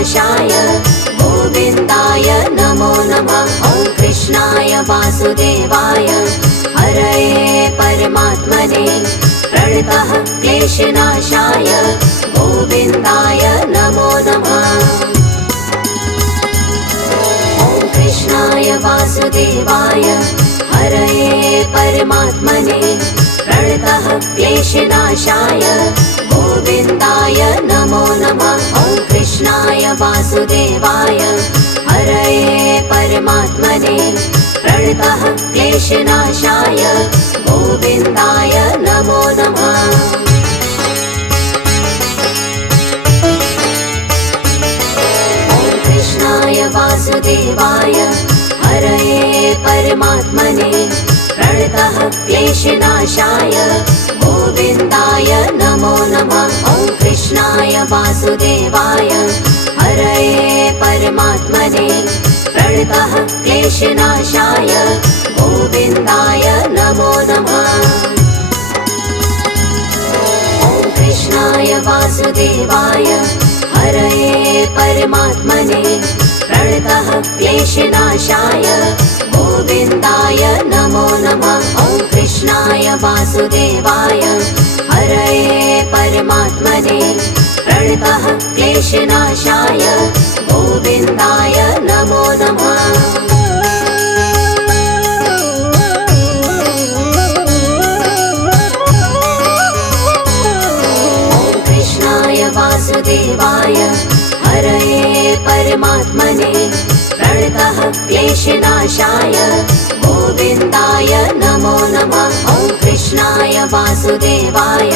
क्लेशनाशाय गोविन्दाय नमो नमः। ॐ कृष्णाय वासुदेवाय हरये परमात्मने प्रणतः क्लेशनाशाय गोविन्दाय नमो नमः। ॐ कृष्णाय वासुदेवाय हरये परमात्मने प्रणतः क्लेशनाशाय गोविन्दाय नमो नमः। ॐ कृष्णाय वासुदेवाय हरये परमात्मने प्रणतः क्लेशनाशाय गोविन्दाय नमो नमः। ॐ कृष्णाय वासुदेवाय हरये परमात्मने प्रणतः क्लेशनाशाय गोविन्दाय नमो नमः। ॐ कृष्णाय वासुदेवाय हरये परमात्मने प्रणतः क्लेशनाशाय गोविन्दाय नमो नमः। ॐ कृष्णाय वासुदेवाय हरये परमात्मने प्रणतः क्लेशनाशाय गोविन्दाय नमो नमः। ॐ कृष्णाय वासुदेवाय हरये परमात्मने प्रणतः क्लेशनाशाय गोविन्दाय नमो नमः। ॐ कृष्णाय वासुदेवाय हरये परमात्मने प्रणतः क्लेशनाशाय गोविन्दाय नमो नमः। ॐ कृष्णाय वासुदेवाय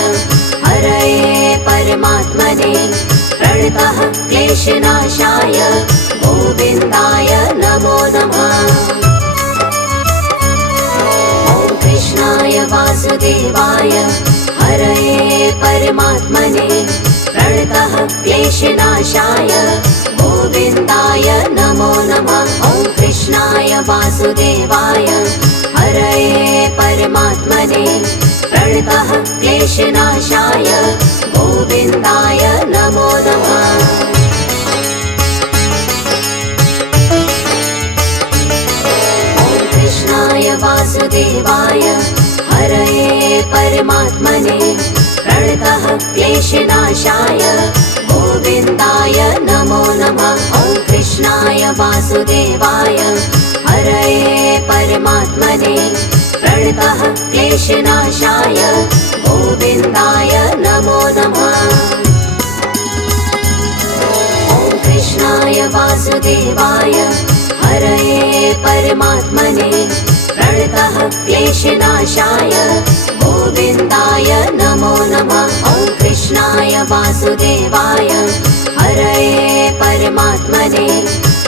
हरये परमात्मने प्रणतः क्लेशनाशाय गोविन्दाय नमो नमः। ॐ कृष्णाय वासुदेवाय हरये परमात्मने प्रणतः क्लेशनाशाय गोविन्दाय नमो नमः। ॐ कृष्णाय वासुदेवाय हरये परमात्मने प्रणतः क्लेशनाशाय गोविन्दाय नमो नमः। ॐ कृष्णाय वासुदेवाय हरये परमात्मने प्रणतः क्लेशनाशाय गोविन्दाय नमो नमः। ॐ कृष्णाय वासुदेवाय हरये परमात्मने प्रणतः क्लेशनाशाय गोविन्दाय नमो नमः। ॐ कृष्णाय वासुदेवाय हरये परमात्मने प्रणतः क्लेशनाशाय गोविन्दाय नमो नमः। ॐ कृष्णाय वासुदेवाय हरये परमात्मने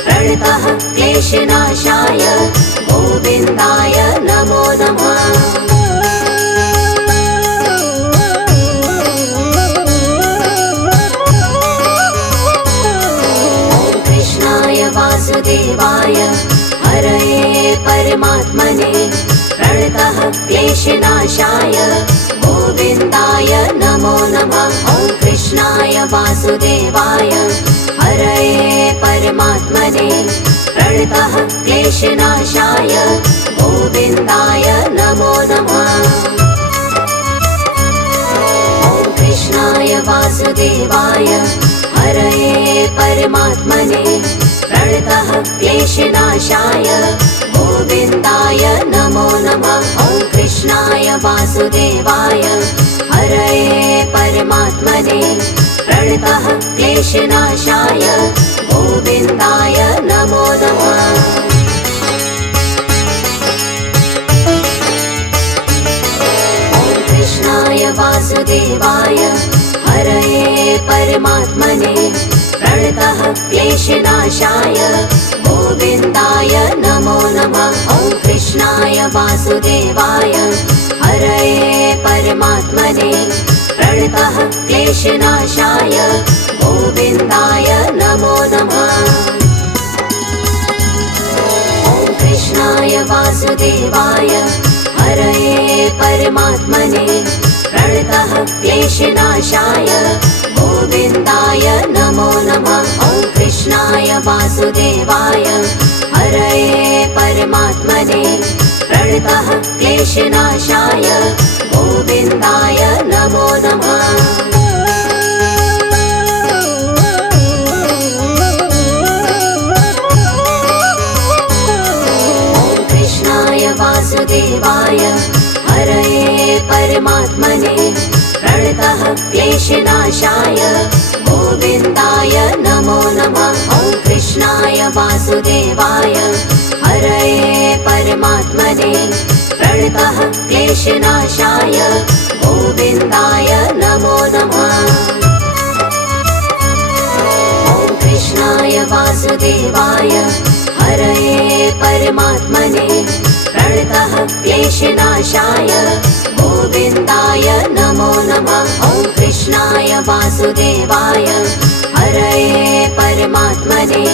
प्रणतः क्लेशनाशाय गोविन्दाय नमो नमः। ॐ कृष्णाय वासुदेवाय हरये परमात्मने प्रणतः क्लेशनाशाय गोविन्दाय नमो नमः। ॐ कृष्णाय वासुदेवाय हरये परमात्मने प्रणतः क्लेशनाशाय गोविन्दाय नमो नमः। ॐ कृष्णाय वासुदेवाय हरये परमात्मने प्रणतः क्लेशनाशाय गोविन्दाय नमो नमः। ॐ कृष्णाय वासुदेवाय हरये परमात्मने प्रणतः क्लेशनाशाय गोविन्दाय नमो नमः। ॐ कृष्णाय वासुदेवाय हरये परमात्मने प्रणतः क्लेशनाशाय गोविन्दाय नमो नमः। ॐ कृष्णाय वासुदेवाय हरये परमात्मने प्रणतः क्लेशनाशाय गोविन्दाय नमो नमः। ॐ कृष्णाय वासुदेवाय हरये परमात्मने प्रणतः क्लेशनाशाय गोविन्दाय नमो नमः। ॐ वासुदेवाय हरये परमात्मने प्रणतः क्लेशनाशाय गोविन्दाय नमो नमः। वासुदेवाय हरये परमात्मने प्रणतः क्लेशनाशाय गोविन्दाय नमो नमः। ॐ कृष्णाय वासुदेवाय हरये परमात्मने प्रणतः क्लेशनाशाय गोविन्दाय नमो नमः। ॐ कृष्णाय वासुदेवाय हरये परमात्मने प्रणतः क्लेशनाशाय गोविन्दाय नमो नमः। ॐ कृष्णाय वासुदेवाय हरये परमात्मने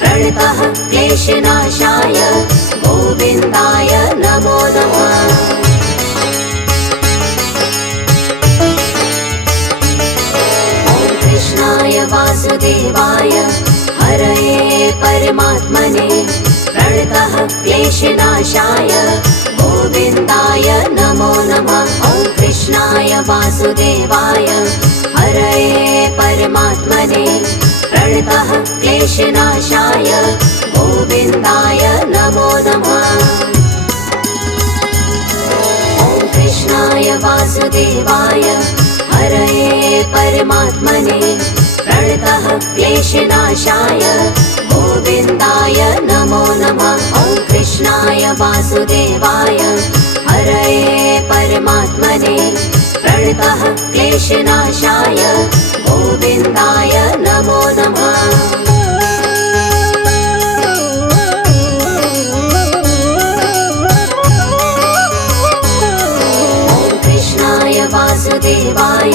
प्रणतः क्लेशनाशाय गोविन्दाय नमो नमः। ॐ कृष्णाय वासुदेवाय हरये परमात्मने प्रणतः क्लेशनाशाय गोविन्दाय नमो नमः। ॐ कृष्णाय वासुदेवाय हरये परमात्मने प्रणतः क्लेशनाशाय गोविन्दाय नमो नमः। ॐ कृष्णाय वासुदेवाय हरये परमात्मने प्रणतः क्लेशनाशाय गोविन्दाय नमो नमः। ॐ कृष्णाय वासुदेवाय हरये परमात्मने प्रणतः क्लेशनाशाय गोविन्दाय नमो नमः। ॐ कृष्णाय वासुदेवाय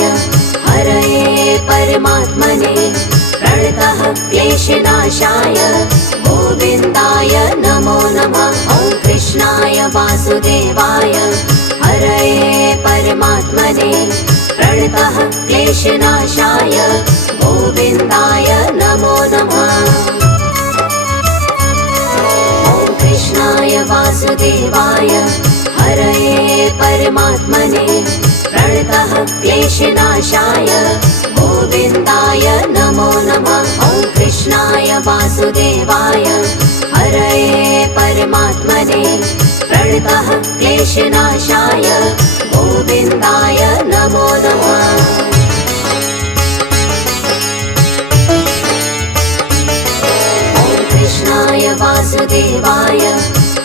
हरये परमात्मने प्रणतः क्लेशनाशाय गोविन्दाय नमो नमः। ॐ कृष्णाय वासुदेवाय हरये परमात्मने प्रणतः क्लेशनाशाय गोविन्दाय नमो नमः। ॐ कृष्णाय वासुदेवाय हरये परमात्मने प्रणतः क्लेशनाशाय गोविन्दाय नमो नमः। ॐ कृष्णाय वासुदेवाय हरये परमात्मने प्रणतः क्लेशनाशाय गोविन्दाय नमो नमः। ॐ कृष्णाय वासुदेवाय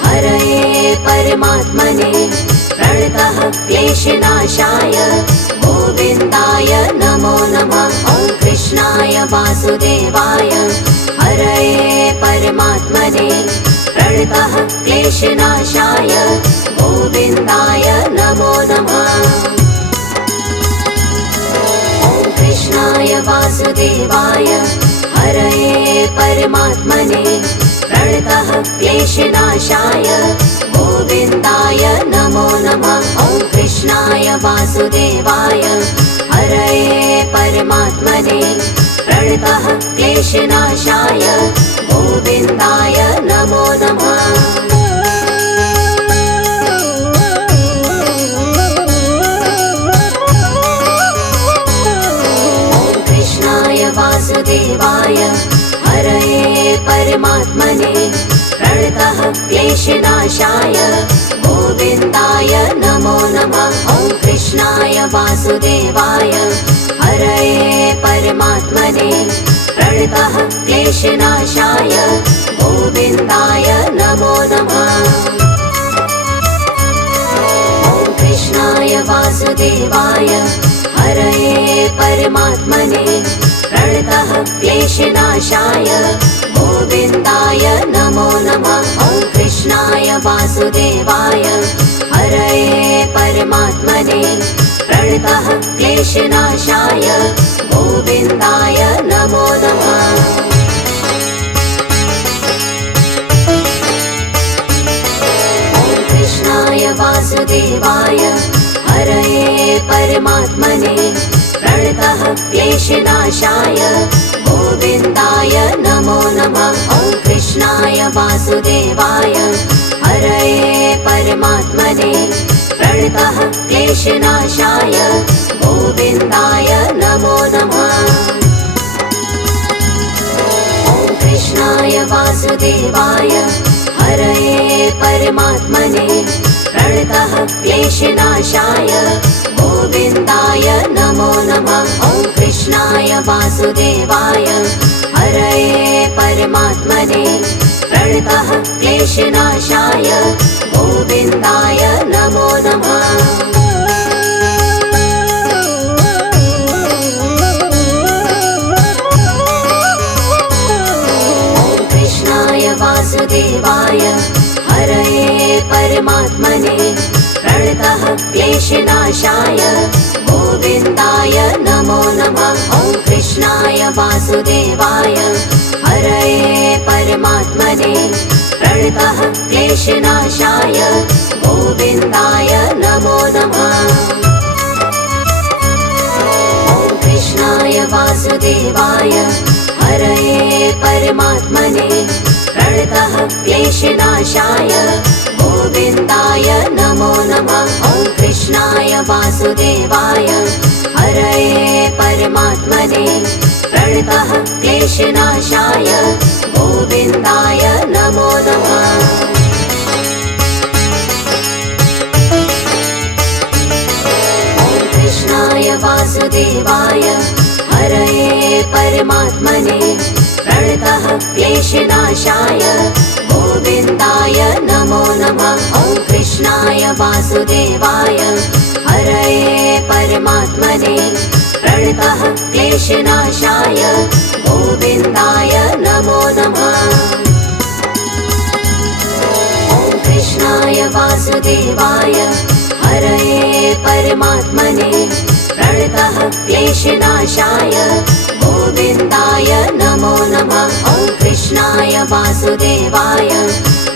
हरये परमात्मने प्रणतः क्लेशनाशाय गोविन्दाय नमो नमः। ॐ कृष्णाय वासुदेवाय हरये परमात्मने प्रणतः क्लेशनाशाय गोविन्दाय नमो नमः। ॐ कृष्णाय वासुदेवाय हरये परमात्मने प्रणतः क्लेशनाशाय गोविन्दाय नमो नमः। ॐ कृष्णाय वासुदेवाय हरये परमात्मने प्रणतः क्लेशनाशाय गोविन्दाय नमो नमः। ॐ कृष्णाय वासुदेवाय हरये परमात्मने प्रणतः क्लेशनाशाय गोविन्दाय नमो नमः। ॐ कृष्णाय वासुदेवाय हरये परमात्मने प्रणतः क्लेशनाशाय गोविन्दाय नमो नमः। ॐ कृष्णाय वासुदेवाय हरये परमात्मने प्रणतः क्लेशनाशाय गोविन्दाय नमो नमः। ॐ कृष्णाय वासुदेवाय हरये परमात्मने प्रणतः क्लेशनाशाय गोविन्दाय नमो नमः। ॐ कृष्णाय वासुदेवाय हरये परमात्मने प्रणतः क्लेशनाशाय गोविन्दाय नमो नमः। वासुदेवाय हरये परमात्मने प्रणतः क्लेशनाशाय गोविन्दाय नमो नमः। ॐ कृष्णाय वासुदेवाय हरये परमात्मने प्रणतः क्लेशनाशाय गोविन्दाय नमो नमः। ॐ कृष्णाय वासुदेवाय हरये परमात्मने प्रणतः क्लेशनाशाय गोविन्दाय नमो नमः। ॐ कृष्णाय वासुदेवाय हरये परमात्मने प्रणतः क्लेशनाशाय गोविन्दाय नमो नमः। ॐ कृष्णाय वासुदेवाय हरये परमात्मने प्रणतः क्लेशनाशाय गोविन्दाय नमो नमः। ॐ कृष्णाय वासुदेवाय हरये परमात्मने प्रणतः क्लेशनाशाय गोविन्दाय नमो नमः। ॐ कृष्णाय वासुदेवाय हरये परमात्मने प्रणतः क्लेशनाशाय गोविन्दाय नमो नमः। ॐ कृष्णाय वासुदेवाय हरये परमात्मने प्रणतः क्लेशनाशाय गोविन्दाय नमो नमः। ॐ कृष्णाय वासुदेवाय हरये परमात्मने प्रणतः क्लेशनाशाय गोविन्दाय नमो नमः। ॐ कृष्णाय वासुदेवाय हरये परमात्मने प्रणतः क्लेशनाशाय गोविन्दाय नमो नमः। ॐ कृष्णाय वासुदेवाय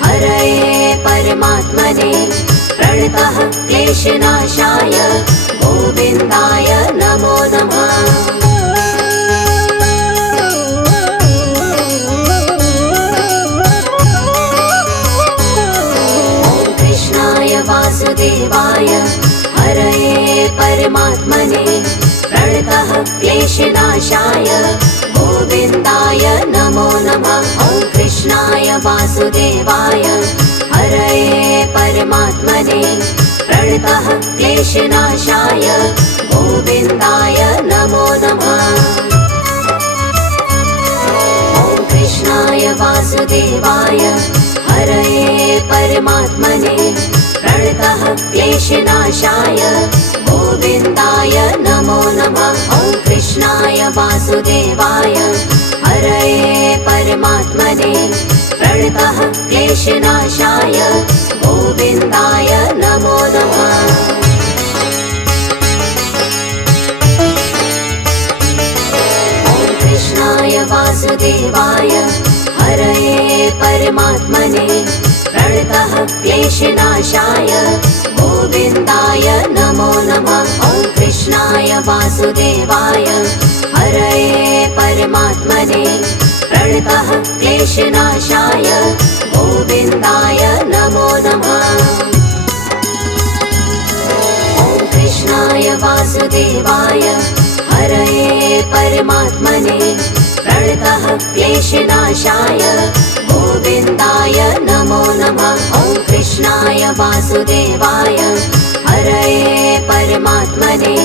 हरये परमात्मने प्रणतः क्लेशनाशाय गोविन्दाय नमो नमः। ॐ कृष्णाय वासुदेवाय हरये परमात्मने प्रणतः क्लेशनाशाय गोविन्दाय नमो नमः। ॐ कृष्णाय वासुदेवाय हरये परमात्मने प्रणतः क्लेशनाशाय गोविन्दाय नमो नमः। ॐ कृष्णाय वासुदेवाय हरये परमात्मने प्रणतः क्लेशनाशाय गोविन्दाय नमो नमः। ॐ कृष्णाय वासुदेवाय हरये परमात्मने प्रणतः क्लेशनाशाय गोविन्दाय नमो नमः। ॐ कृष्णाय वासुदेवाय हरये परमात्मने प्रणतः क्लेशनाशाय गोविन्दाय नमो नमः। ॐ कृष्णाय वासुदेवाय हरये परमात्मने प्रणतः क्लेशनाशाय गोविन्दाय नमो नमः। ॐ कृष्णाय वासुदेवाय हरये परमात्मने प्रणतः क्लेशनाशाय गोविन्दाय नमो नमः। ॐ कृष्णाय वासुदेवाय हरये परमात्मने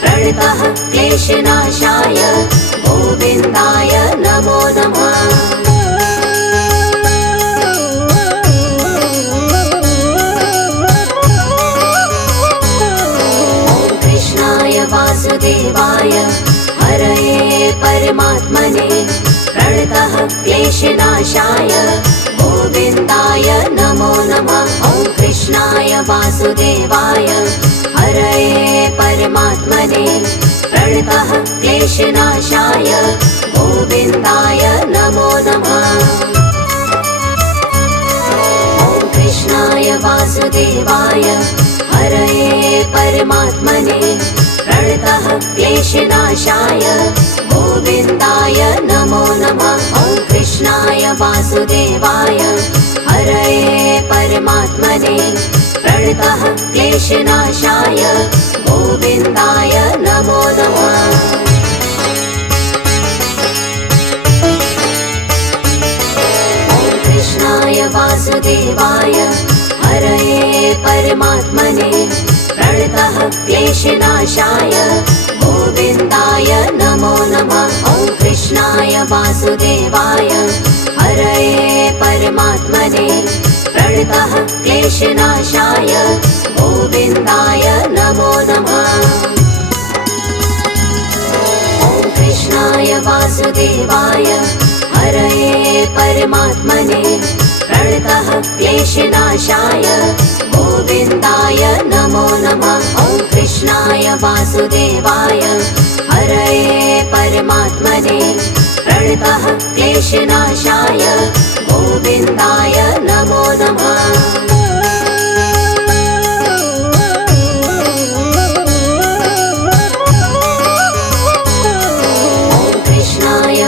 प्रणतः क्लेशनाशाय गोविन्दाय नमो नमः। ॐ कृष्णाय वासुदेवाय हरये परमात्मने प्रणतः क्लेशनाशाय गोविन्दाय नमो नमः। ॐ कृष्णाय वासुदेवाय हरये परमात्मने प्रणतः क्लेशनाशाय गोविन्दाय नमो नमः। ॐ कृष्णाय वासुदेवाय हरये परमात्मने प्रणतः क्लेशनाशाय गोविन्दाय नमो नमः। ॐ कृष्णाय वासुदेवाय हरये परमात्मने प्रणतः क्लेशनाशाय गोविन्दाय नमो नमः। कृष्णाय वासुदेवाय हरये परमात्मने प्रणतः क्लेशनाशाय गोविन्दाय नमो नमः। ॐ कृष्णाय वासुदेवाय हरये परमात्मने प्रणतः क्लेशनाशाय गोविन्दाय नमो नमः। ॐ कृष्णाय वासुदेवाय हरये परमात्मने प्रणतः क्लेशनाशाय गोविन्दाय नमो नमः। ॐ कृष्णाय वासुदेवाय हरये परमात्मने प्रणतः क्लेशनाशाय गोविन्दाय नमो नमः।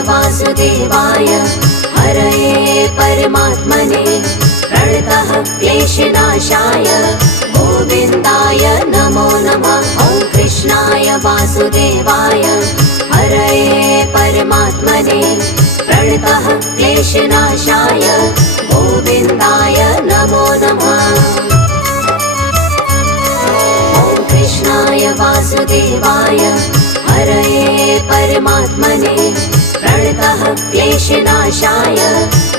वासुदेवाय हरये परमात्मने प्रणतः क्लेशनाशाय गोविन्दाय नमो नमः। ॐ कृष्णाय वासुदेवाय हरये परमात्मने प्रणतः क्लेशनाशाय गोविन्दाय नमो नमः। ॐ कृष्णाय वासुदेवाय हरये परमात्मने प्रणतः क्लेशनाशाय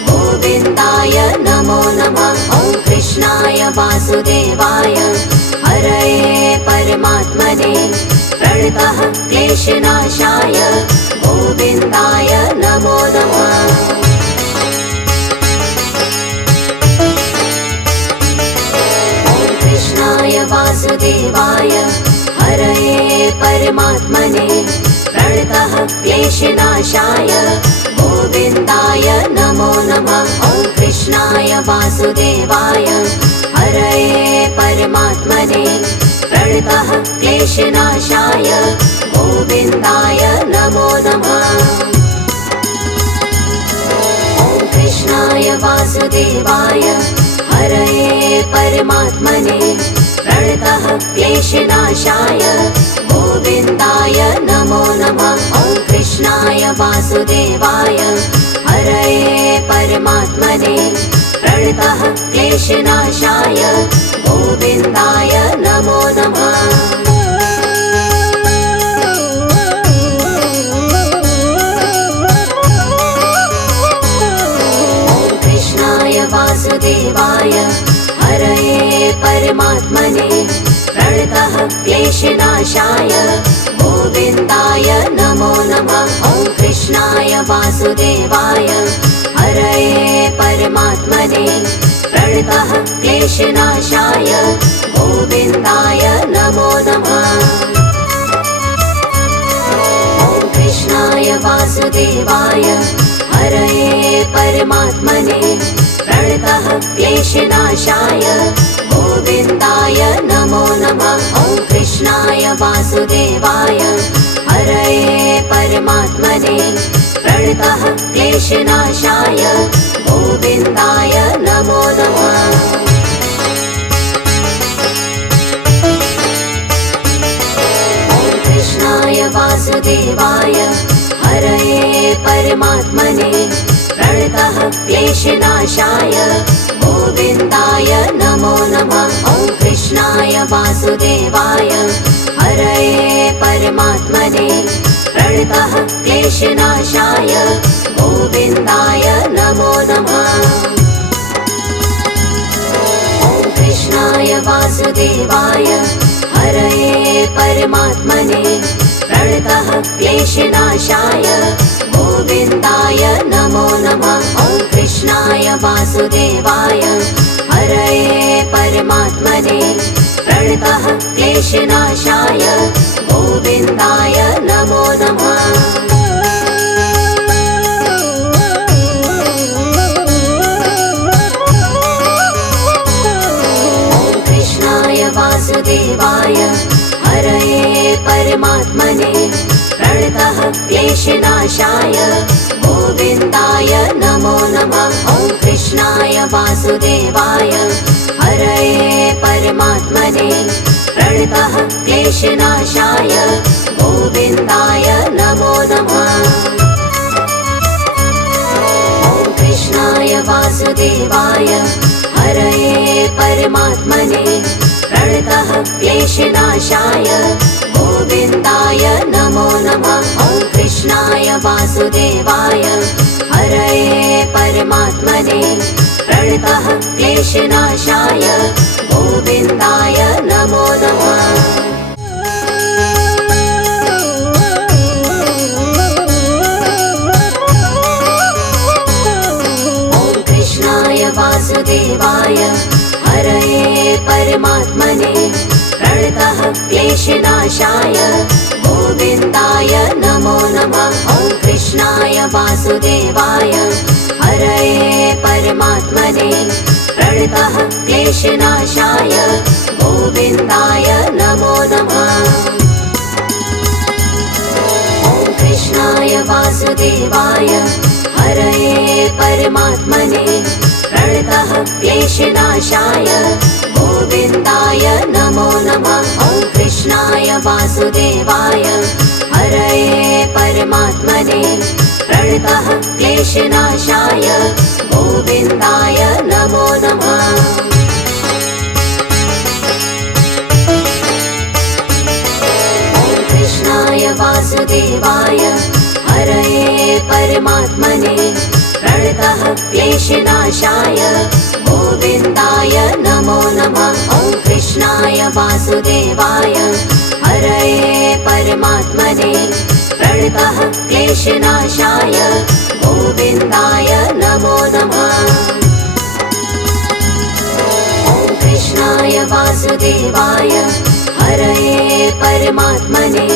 गोविन्दाय नमो नमः। ॐ कृष्णाय वासुदेवाय हरये परमात्मने प्रणतः क्लेशनाशाय गोविन्दाय नमो नमः। ॐ कृष्णाय वासुदेवाय हरये परमात्मने प्रणतः क्लेशनाशाय गोविन्दाय नमो नमः। ॐ कृष्णाय वासुदेवाय हरये परमात्मने प्रणतः क्लेशनाशाय गोविन्दाय नमो नमः। ॐ कृष्णाय वासुदेवाय हरये परमात्मने प्रणतः क्लेशनाशाय गोविन्दाय नमो नमः। ॐ कृष्णाय वासुदेवाय हरये परमात्मने प्रणतः क्लेशनाशाय गोविन्दाय नमो नमः। ॐ कृष्णाय वासुदेवाय हरये परमात्मने प्रणतः क्लेशनाशाय गोविन्दाय नमो नमः। ॐ कृष्णाय वासुदेवाय हरये परमात्मने प्रणतः क्लेशनाशाय गोविन्दाय नमो नमः। ॐ कृष्णाय वासुदेवाय हरये परमात्मने प्रणतः क्लेशनाशाय गोविन्दाय नमो नमः। ॐ कृष्णाय वासुदेवाय हरये परमात्मने प्रणतः क्लेशनाशाय गोविन्दाय नमो नमः। ॐ कृष्णाय वासुदेवाय हरये परमात्मने प्रणतः क्लेशनाशाय गोविन्दाय नमो नमः। ॐ कृष्णाय वासुदेवाय हरये परमात्मने प्रणतः क्लेशनाशाय गोविन्दाय नमो नमः। ॐ कृष्णाय वासुदेवाय हरये परमात्मने प्रणतः क्लेशनाशाय गोविन्दाय नमो नमः। ॐ कृष्णाय वासुदेवाय हरये परमात्मने प्रणतः क्लेशनाशाय गोविन्दाय नमो नमः। ॐ कृष्णाय वासुदेवाय हरये परमात्मने प्रणतः क्लेशनाशाय गोविन्दाय नमो नमः। वासुदेवाय हरये परमात्मने प्रणतः क्लेशनाशाय गोविन्दाय नमो नमः। ॐ कृष्णाय वासुदेवाय हरये परमात्मने प्रणतः क्लेशनाशाय गोविन्दाय नमो नमः। ॐ कृष्णाय वासुदेवाय हरये परमात्मने प्रणतः क्लेशनाशाय गोविन्दाय नमो नमः। वासुदेवाय हरये परमात्मने प्रणतः क्लेशनाशाय गोविन्दाय नमो नमः। ॐ कृष्णाय वासुदेवाय हरये परमात्मने प्रणतः क्लेशनाशाय गोविन्दाय नमो नमः। ॐ कृष्णाय वासुदेवाय हरये परमात्मने प्रणतः क्लेशनाशाय गोविन्दाय नमो नमः। ॐ कृष्णाय वासुदेवाय हरये परमात्मने प्रणतः क्लेशनाशाय गोविन्दाय नमो नमः। ॐ कृष्णाय वासुदेवाय हरये परमात्मने प्रणतः क्लेशनाशाय गोविन्दाय नमो नमः। ॐ कृष्णाय वासुदेवाय हरये परमात्मने प्रणतः क्लेशनाशाय गोविन्दाय नमो नमः। ॐ कृष्णाय वासुदेवाय हरये परमात्मने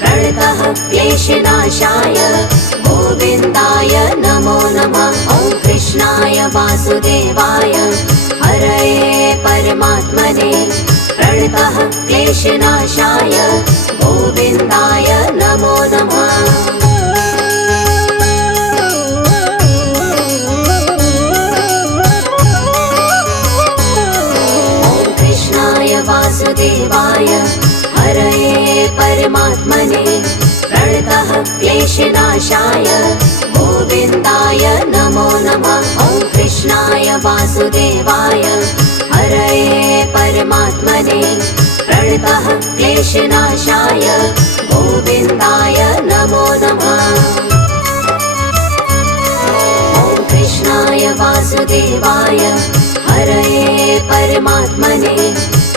प्रणतः क्लेशनाशाय गोविन्दाय नमो नमः। ॐ कृष्णाय वासुदेवाय हरये परमात्मने प्रणतः क्लेशनाशाय गोविन्दाय नमो नमः। ॐ कृष्णाय वासुदेवाय हरये परमात्मने प्रणतः क्लेशनाशाय गोविन्दाय नमो नमः। ॐ कृष्णाय वासुदेवाय हरये परमात्मने प्रणतः क्लेशनाशाय गोविन्दाय नमो नमः। ॐ कृष्णाय वासुदेवाय हरये परमात्मने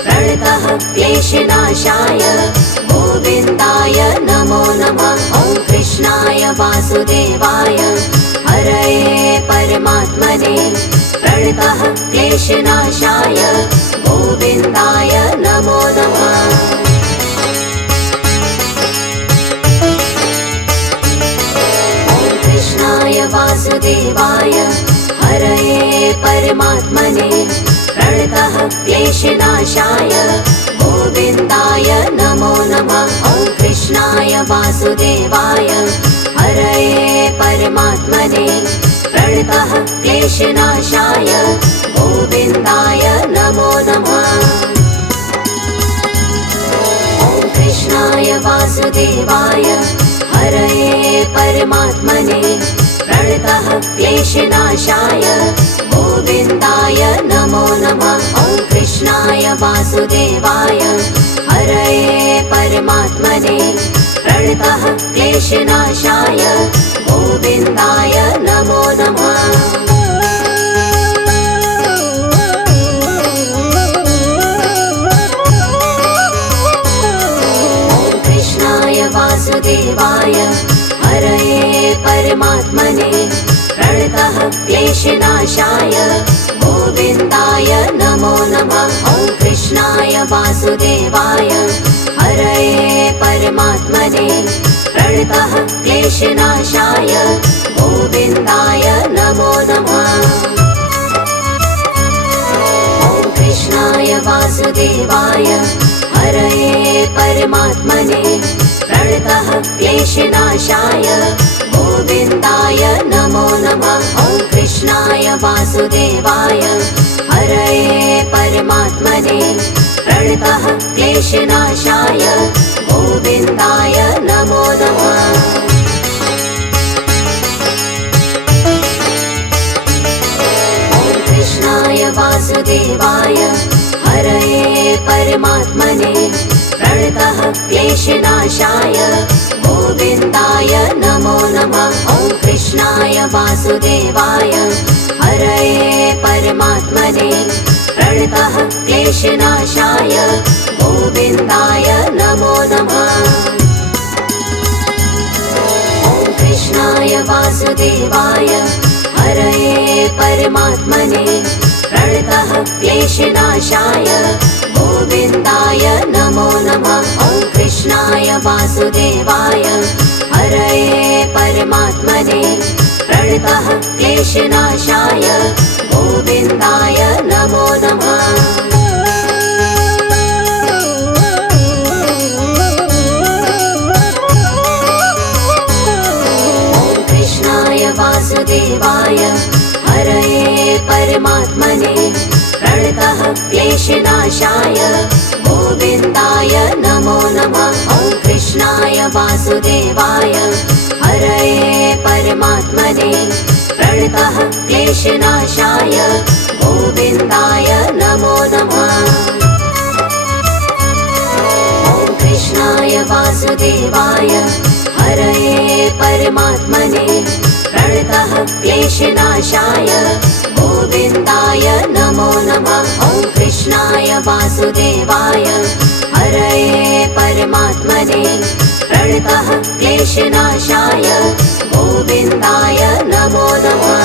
प्रणतः क्लेशनाशाय गोविन्दाय नमो नमः। ॐ कृष्णाय वासुदेवाय हरये परमात्मने प्रणतः क्लेशनाशाय गोविन्दाय नमो नमः। ॐ कृष्णाय वासुदेवाय हरये परमात्मने प्रणतः क्लेशनाशाय गोविन्दाय नमो नमः। ॐ कृष्णाय वासुदेवाय हरये परमात्मने प्रणतः क्लेशनाशाय गोविन्दाय नमो नमः। ॐ कृष्णाय वासुदेवाय हरये परमात्मने प्रणतः क्लेशनाशाय गोविन्दाय नमो नमः। ॐ कृष्णाय वासुदेवाय हरये परमात्मने प्रणतः क्लेशनाशाय गोविन्दाय नमो नमः। ॐ कृष्णाय वासुदेवाय हरये परमात्मने प्रणतः क्लेशनाशाय गोविन्दाय नमो नमः। ॐ कृष्णाय वासुदेवाय हरये परमात्मने प्रणतः क्लेशनाशाय गोविन्दाय नमो नमः। ॐ कृष्णाय वासुदेवाय हरये परमात्मने प्रणतः क्लेशनाशाय गोविन्दाय नमो नमः। ॐ कृष्णाय वासुदेवाय हरये परमात्मने प्रणतः क्लेशनाशाय गोविन्दाय नमो नमः। कृष्णाय वासुदेवाय हरये परमात्मने प्रणतः क्लेशनाशाय गोविन्दाय नमो नमः। ॐ कृष्णाय वासुदेवाय हरये परमात्मने प्रणतः क्लेशनाशाय गोविन्दाय नमो नमः। ॐ कृष्णाय वासुदेवाय हरये परमात्मने प्रणतः क्लेशनाशाय गोविन्दाय नमो नमः। ॐ कृष्णाय वासुदेवाय हरये परमात्मने प्रणतः क्लेशनाशाय गोविन्दाय नमो नमः। वासुदेवाय हरये परमात्मने प्रणतः क्लेशनाशाय गोविन्दाय नमो नमः। ॐ कृष्णाय वासुदेवाय हरये परमात्मने प्रणतः क्लेशनाशाय गोविन्दाय नमो नमः। ॐ कृष्णाय वासुदेवाय हरये परमात्मने प्रणतः क्लेशनाशाय गोविन्दाय नमो नमः। ॐ कृष्णाय वासुदेवाय हरये परमात्मने प्रणतः क्लेशनाशाय गोविन्दाय नमो नमः।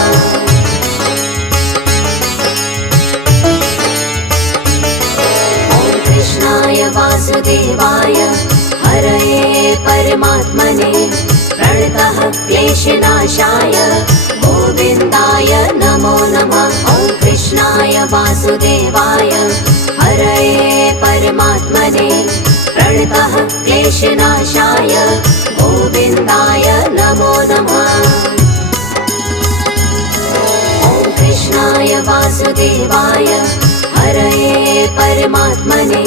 ॐ कृष्णाय वासुदेवाय हरये परमात्मने प्रणतः क्लेशनाशाय गोविन्दाय नमो नमः। ॐ कृष्णाय वासुदेवाय हरये परमात्मने प्रणतः क्लेशनाशाय गोविन्दाय नमो नमः। ॐ कृष्णाय वासुदेवाय हरये परमात्मने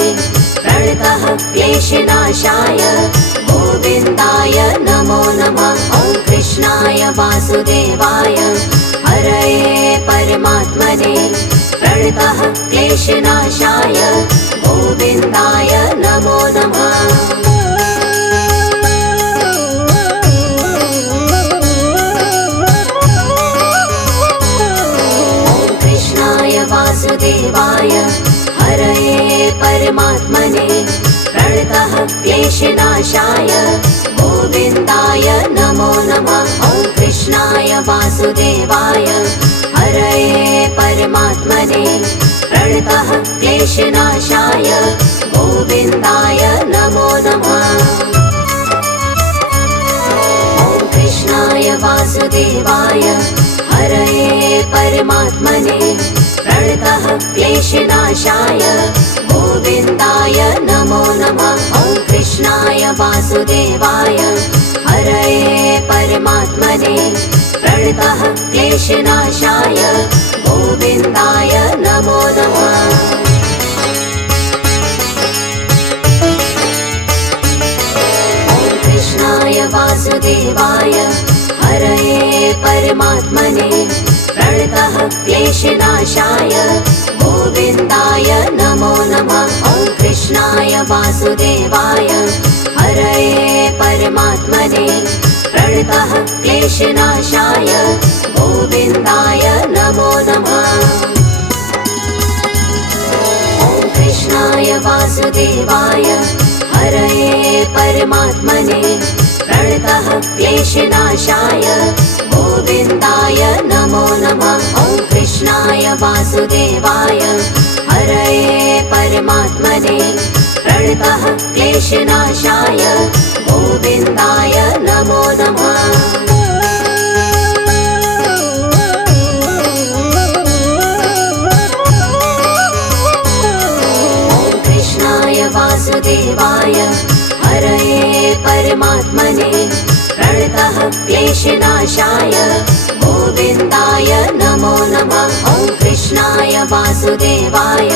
प्रणतः क्लेशनाशाय गोविन्दाय नमो नमः। ॐ कृष्णाय वासुदेवाय हरये परमात्मने प्रणतः क्लेशनाशाय गोविन्दाय नमो नमः। ॐ कृष्णाय वासुदेवाय हरये परमात्मने प्रणतः क्लेशनाशाय गोविन्दाय नमो नमः। ॐ कृष्णाय वासुदेवाय हरये परमात्मने प्रणतः क्लेशनाशाय गोविन्दाय नमो नमः। ॐ कृष्णाय वासुदेवाय हरये परमात्मने प्रणतः क्लेशनाशाय गोविन्दाय नमो नमः। ॐ कृष्णाय वासुदेवाय हरये परमात्मने प्रणतः क्लेशनाशाय गोविन्दाय नमो नमः। ॐ कृष्णाय वासुदेवाय हरये परमात्मने प्रणतः क्लेशनाशाय गोविन्दाय नमो नमः। ॐ कृष्णाय वासुदेवाय हरये परमात्मने प्रणतः क्लेशनाशाय गोविन्दाय नमो नमः। ॐ कृष्णाय वासुदेवाय हरये परमात्मने प्रणतः क्लेशनाशाय गोविन्दाय नमो नमः। ॐ कृष्णाय वासुदेवाय हरये परमात्मने प्रणतः क्लेशनाशाय गोविन्दाय नमो नमः। ॐ कृष्णाय वासुदेवाय हरये परमात्मने प्रणतः क्लेशनाशाय गोविन्दाय नमो नमः। कृष्णाय वासुदेवाय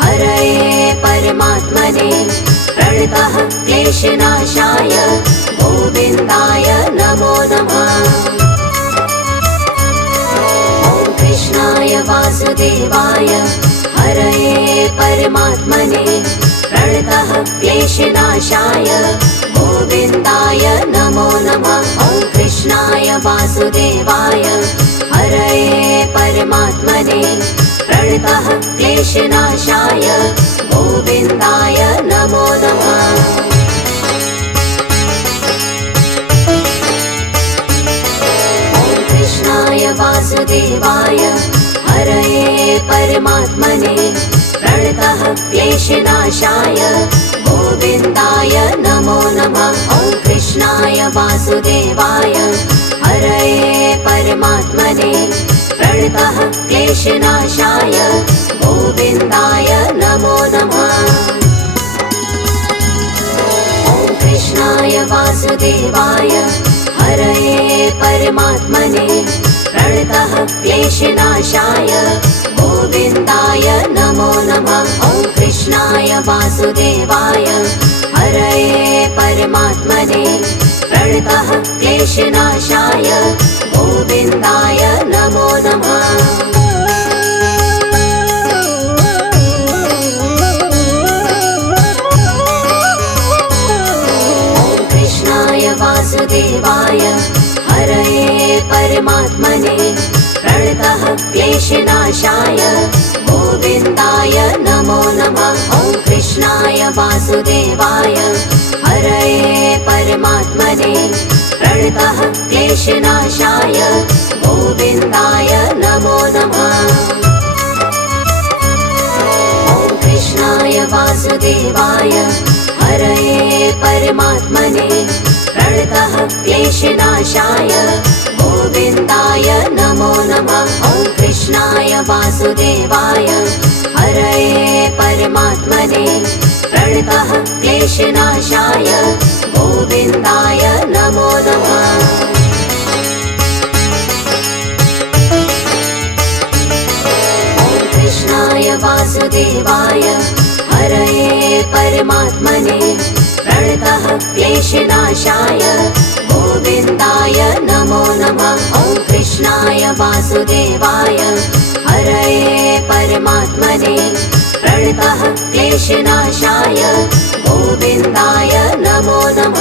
हरये परमात्मने प्रणतः क्लेशनाशाय गोविन्दाय नमो नमः। ॐ कृष्णाय वासुदेवाय हरये परमात्मने प्रणतः क्लेशनाशाय गोविन्दाय नमो नमः। ॐ कृष्णाय वासुदेवाय हरये परमात्मने प्रणतः क्लेशनाशाय गोविन्दाय नमो नमः। ॐ कृष्णाय वासुदेवाय हरये परमात्मने प्रणतः क्लेशनाशाय गोविन्दाय नमो नमः। ॐ कृष्णाय वासुदेवाय हरये परमात्मने प्रणतः क्लेशनाशाय गोविन्दाय नमो नमः। ॐ कृष्णाय वासुदेवाय हरये परमात्मने प्रणतः क्लेशनाशाय गोविन्दाय नमो नमः। ॐ कृष्णाय वासुदेवाय हरये परमात्मने प्रणतः क्लेशनाशाय गोविन्दाय नमो नमः। ॐ कृष्णाय वासुदेवाय हरये परमात्मने प्रणतः क्लेशनाशाय गोविन्दाय नमो नमः। ॐ कृष्णाय वासुदेवाय हरये परमात्मने प्रणतः क्लेशनाशाय गोविन्दाय नमो नमः। ॐ कृष्णाय वासुदेवाय हरये परमात्मने प्रणतः क्लेशनाशाय गोविन्दाय नमो नमः। ॐ कृष्णाय वासुदेवाय हरये परमात्मने प्रणतः क्लेशनाशाय गोविन्दाय नमो नमः। ॐ कृष्णाय वासुदेवाय हरये परमात्मने प्रणतः क्लेशनाशाय गोविन्दाय नमो नमः। ॐ कृष्णाय वासुदेवाय हरये परमात्मने प्रणतः क्लेशनाशाय